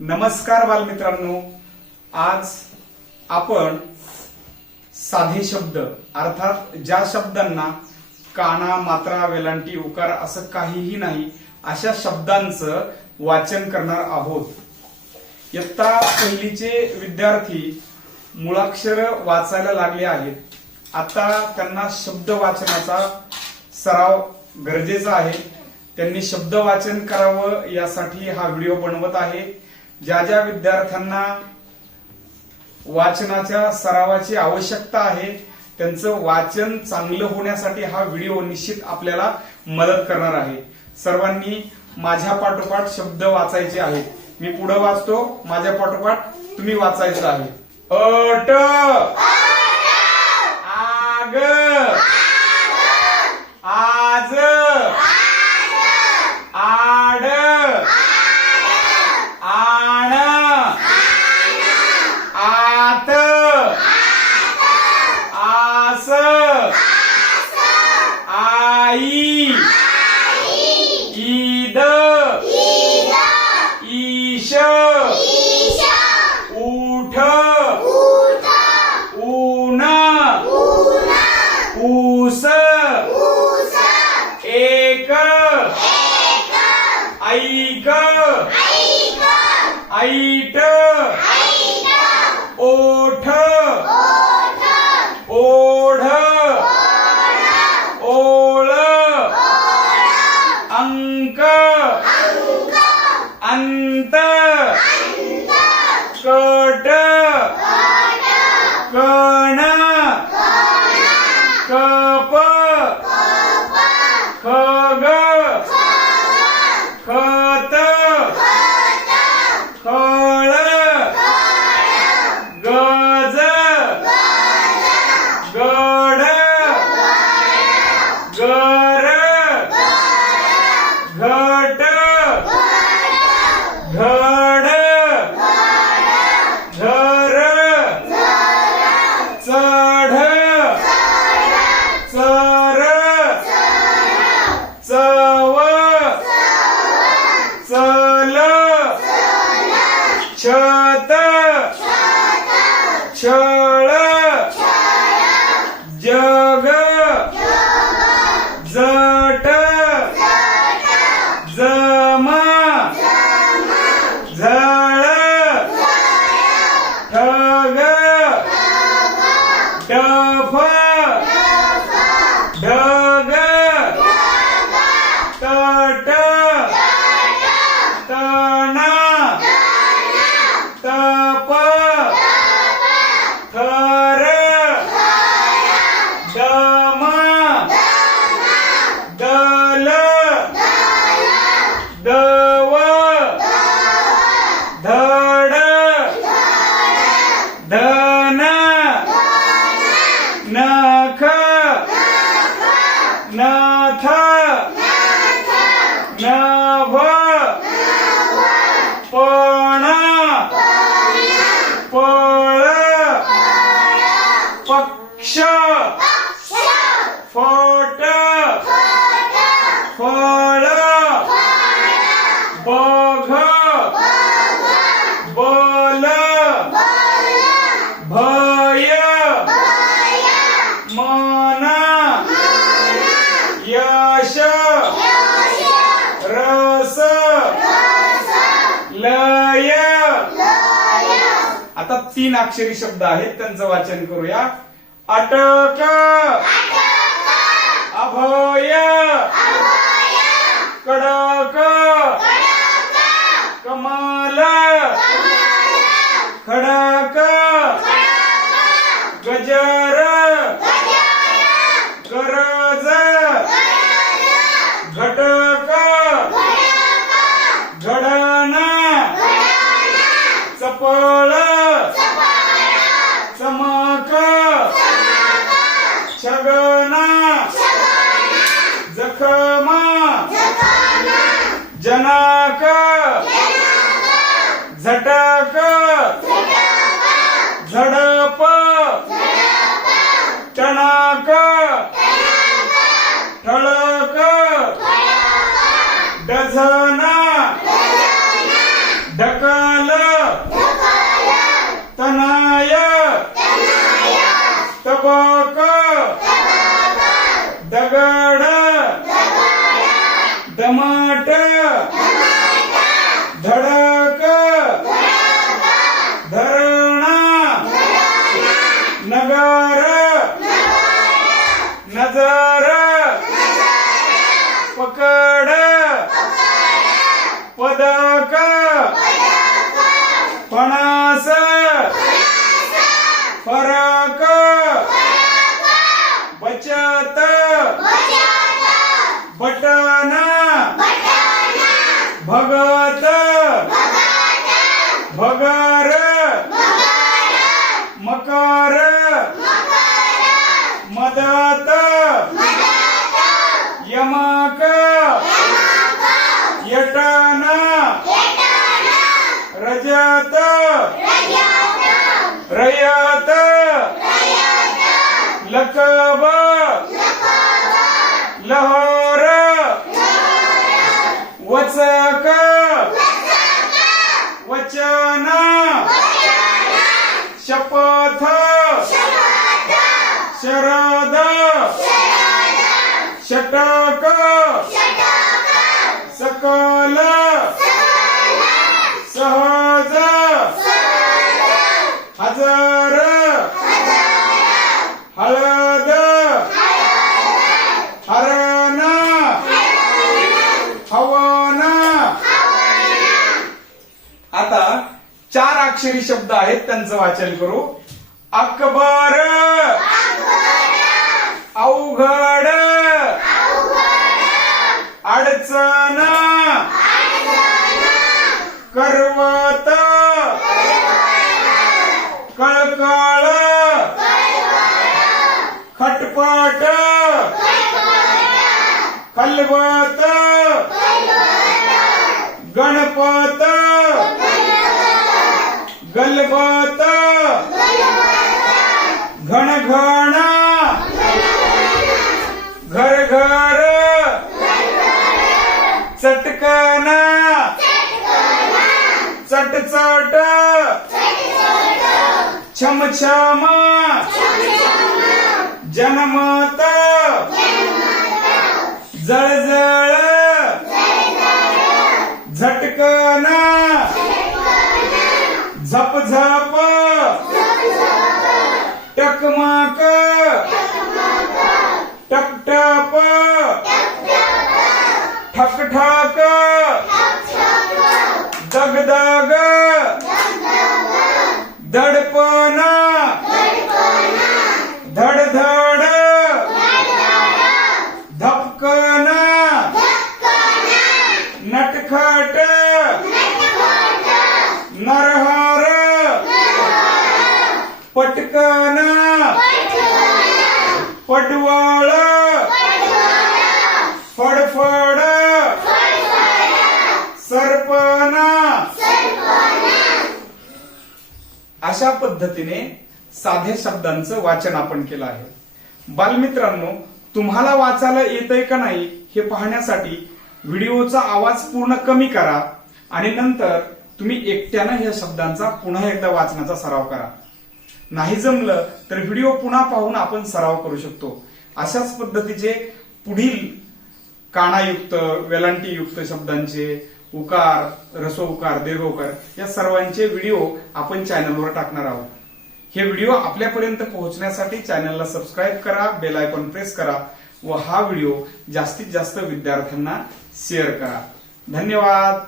नमस्कार बालमित्रांनो. आज आपण साधे शब्द अर्थात ज्या शब्दांना काना मात्रा वेलांटी उकार असं काहीही नाही अशा शब्दांचं वाचन करणार आहोत. इयत्ता पहिलीचे विद्यार्थी मुळाक्षर वाचायला लागले आहेत. आता त्यांना शब्द वाचनाचा सराव गरजेचा आहे. त्यांनी शब्द वाचन करावं यासाठी हा व्हिडिओ बनवत आहे. ज्या ज्या विद्यार्थ्यांना वाचनाच्या सरावाची आवश्यकता आहे त्यांचं वाचन चांगलं होण्यासाठी हा व्हिडिओ निश्चित आपल्याला मदत करणार आहे. सर्वांनी माझ्या पाठोपाठ शब्द वाचायचे आहेत. मी पुढे वाचतो माझ्या पाठोपाठ तुम्ही वाचायचं आहे. अट आग आज आड आण आत आस आई. ईद. ईश. उठ ऊन. ऊस. एक. ऐक. ऐट. an ढग. तट. तण. तप. थर. दम. दल. दव आता तीन अक्षरी शब्द आहेत त्यांचं वाचन करूया. अटक! अभय! कडक! कमाल! खडक! गजर! छगना जखमा। जनाक। झटक। झडप। टणाक। ठळक। डझना। दमाट धडक. धरणा. नगर. नजर. पकड. पदक मकर मदत यमक यटन रजत रयत लकब शरद। षटक सकल। सहज। हजार। हळद। हरण हवन। आता चार अक्षरी शब्द आहेत त्यांचं वाचन करू. अकबर। अवघड. अडचण. करवत. कळकळ. खटपट. खलवत गणपत. गलबत. घणघण. चट. चट छम छम जनमत. जळजळ. झटकन. झप झप टकमक. अशा पद्धतीने साध्या शब्दांचं वाचन आपण केलं आहे. बालमित्रांनो तुम्हाला वाचायला येतंय का नाही हे पाहण्यासाठी व्हिडिओचा आवाज पूर्ण कमी करा आणि नंतर तुम्ही एकट्यानं ह्या शब्दांचा पुन्हा एकदा वाचण्याचा सराव करा. नाही जमलं तर व्हिडिओ पुन्हा पाहून आपण सराव करू शकतो. अशाच पद्धतीचे पुढील कानायुक्त वेलांटीयुक्त शब्दांचे उकार रसो उकार दीर्घ उकार या सर्वांचे व्हिडिओ आपण चॅनलवर टाकणार आहोत. हे व्हिडिओ आपल्यापर्यंत पोहोचण्यासाठी चॅनलला सबस्क्राईब करा बेल आयकॉन प्रेस करा व हा व्हिडिओ जास्तीत जास्त विद्यार्थ्यांना शेअर करा. धन्यवाद.